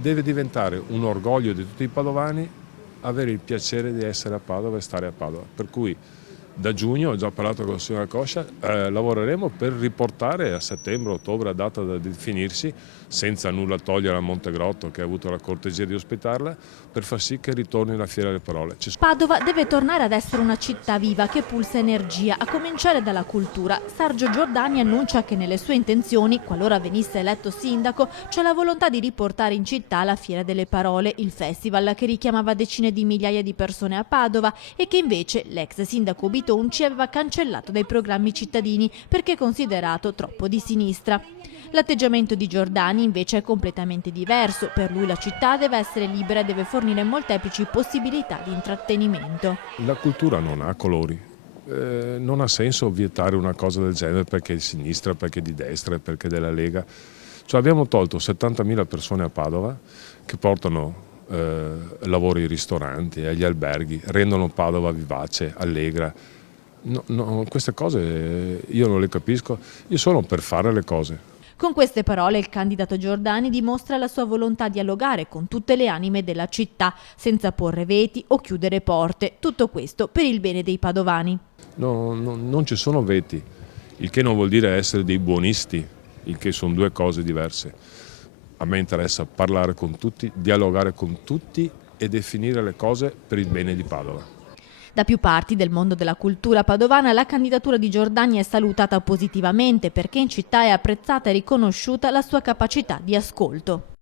Deve diventare un orgoglio di tutti i padovani avere il piacere di essere a Padova e stare a Padova. Per cui da giugno, ho già parlato con la signora Coscia, lavoreremo per riportare a settembre-ottobre, a data da definirsi, senza nulla togliere a Montegrotto che ha avuto la cortesia di ospitarla, per far sì che ritorni la Fiera delle Parole. Padova deve tornare ad essere una città viva che pulsa energia, a cominciare dalla cultura. Sergio Giordani annuncia che nelle sue intenzioni, qualora venisse eletto sindaco, c'è la volontà di riportare in città la Fiera delle Parole, il festival che richiamava decine di migliaia di persone a Padova e che invece l'ex sindaco Bitonci aveva cancellato dai programmi cittadini perché considerato troppo di sinistra. L'atteggiamento di Giordani invece è completamente diverso. Per lui la città deve essere libera e deve fornire molteplici possibilità di intrattenimento. La cultura non ha colori, non ha senso vietare una cosa del genere perché è di sinistra, perché è di destra, perché è della Lega. Cioè abbiamo tolto 70.000 persone a Padova che portano lavoro ai ristoranti, agli alberghi, rendono Padova vivace, allegra. Queste cose io non le capisco, io sono per fare le cose. Con queste parole il candidato Giordani dimostra la sua volontà di dialogare con tutte le anime della città, senza porre veti o chiudere porte. Tutto questo per il bene dei padovani. Non ci sono veti, il che non vuol dire essere dei buonisti, il che sono due cose diverse. A me interessa parlare con tutti, dialogare con tutti e definire le cose per il bene di Padova. Da più parti del mondo della cultura padovana la candidatura di Giordani è salutata positivamente perché in città è apprezzata e riconosciuta la sua capacità di ascolto.